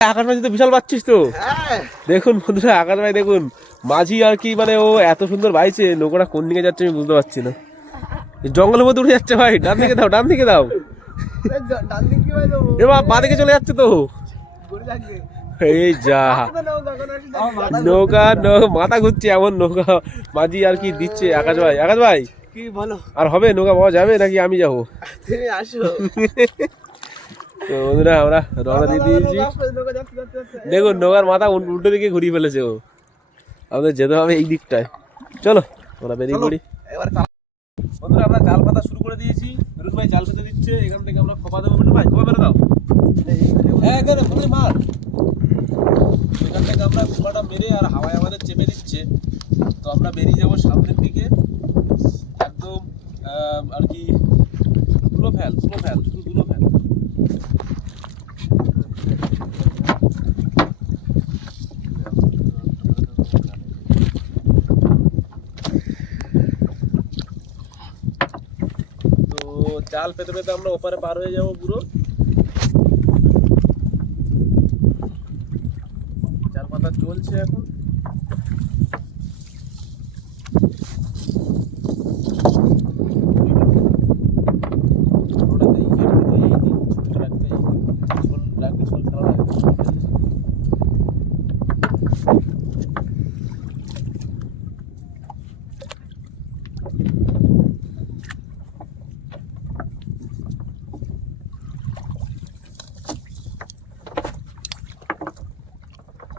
আকাশ ভাই তো বিশাল পাচ্ছিস তো। দেখুন বন্ধুরা, আকাশ ভাই দেখুন মাঝি আর কি, মানে ও এত সুন্দর বাইছে, নৌকাটা কোন দিকে যাচ্ছে আমি বুঝতে পারছি না। জঙ্গলের মধ্যে উঠে যাচ্ছে ভাই, ডান দিকে দাও, ডান দিকে দাও। এবার বাঁ দিকে চলে যাচ্ছে তো। এই যা নৌকা মাথা ঘুরছে এমন নৌকা মাঝি আর কি দিচ্ছে। আকাশ ভাই, আকাশ ভাই কি বলো, আর হবে নৌকা পাওয়া যাবে নাকি আমি যাবো? তুমি আসো। তো বন্ধুরা আমরা রওনা দিয়ে দিয়েছি। দেখুন নৌকার মাথা উল্টো দিকে ঘুরিয়ে ফেলেছে ও। আমাদের যেতে হবে এই দিকটায়, চলো আমরা বেরিয়ে পড়ি। বন্ধুরা আমরা জাল পাতা শুরু করে দিয়েছি। রুল ভাই জাল পেতে দিচ্ছে, এখান থেকে আমরা খোপা দেবো। ভাই খোপা মেরে দাও। হ্যাঁ এখানে মার। এখান থেকে আমরা খোপাটা মেরে আর হাওয়ায় আমাদের চেপে দিচ্ছে। তো আমরা বেরিয়ে যাবো সামনের দিকে একদম আর কি ধুলো ফেল শুধু ধুলো ফেল। তো জাল পেতে পেতে আমরা ওপারে পার হয়ে যাবো পুরো। জাল পাতা চলছে এখন।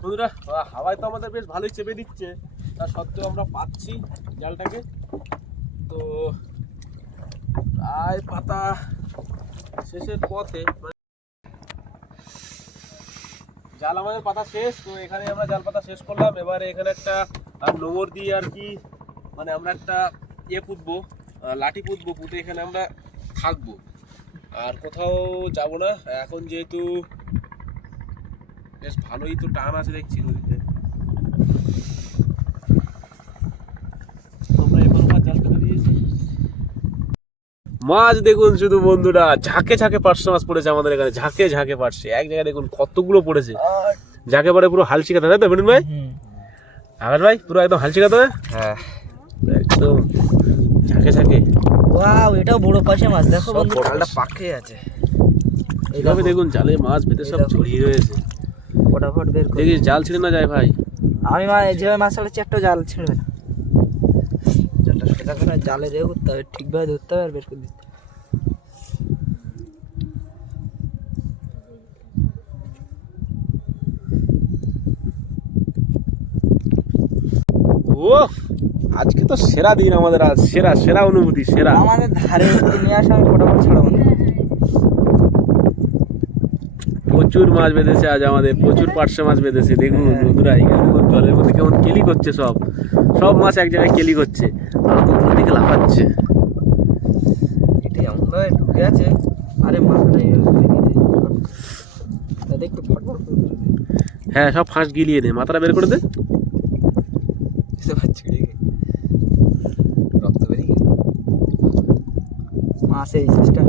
বন্ধুরা হাওয়ায় তো আমাদের বেশ ভালোই চেপে দিচ্ছে, তা সত্ত্বেও আমরা পাচ্ছি জালটাকে। তো প্রায় পাতা শেষের পথে, জাল আমাদের পাতা শেষ। তো এখানে আমরা জাল পাতা শেষ করলাম। এবারে এখানে একটা নোঙর দিয়ে আর কি, মানে আমরা একটা পুঁতবো, লাঠি পুঁতবো, পুঁতে এখানে আমরা থাকবো আর কোথাও যাব না এখন, যেহেতু বেশ ভালোই তো টান আছে দেখছি নদীতে। আমরা এবার জাল পেতে দিয়েছি। মাছ দেখুন শুধু বন্ধুরা, ঝাঁকে ঝাঁকে পার্শ্ব মাছ পড়েছে আমাদের এখানে, ঝাঁকে ঝাঁকে পার্শ্বে। এক জায়গায় দেখুন কতগুলো পড়েছে, ঝাঁকে পড়ে পুরো হালসি কাতা, তাই তো বেনুন ভাই? আকাশ ভাই পুরো একদম হালসি কাতা। হ্যাঁ একদম ঝাঁকে ঝাঁকে। ওয়াও, এটাও বড় পাশে মাছ, দেখো বন্ধু, জালটা পাকে আছে। এইভাবে দেখুন জালে মাছ পেতে সব ছড়িয়ে রয়েছে। ফটাফট বের করে দেখিস জাল ছিঁড়ে না যায় ভাই। আমি যেভাবে মাছ ছাড়াচ্ছি একটা জাল ছিঁড়বে না, জালটা সোজা করে জালে দিয়ে করতে হবে, ঠিকভাবে ধরতে হবে আর বের করে দিতে হবে। ও আজকে তো সেরা দিন আমাদের, আজ সেরা সেরা অনুভূতি, সেরা। আমাদের ধারে নিয়ে আসা, আমি ফটাফট ছাড়াবো না। প্রচুর মাছ বেঁধেছে আজ আমাদের, প্রচুর পার্শ্ব মাছ বেঁধেছে। দেখুন বন্ধুরা এখানে দেখুন জলের মধ্যে কেমন কেলি করছে, সব মাছ এক জায়গায় কেলি করছে আর দুপুর দিকে লাফাচ্ছে। এটা এমনভাবে ঢুকে আছে, আরে মাথাটা এইভাবে করে দিতে তাতে একটু ফটফট করে দিতে। হ্যাঁ সব ফাঁস গিলিয়ে দে, মাথাটা বের করে দে। বুঝতে পারছি, রক্ত বেরিয়ে গেছে মাছ এই সিস্টেম।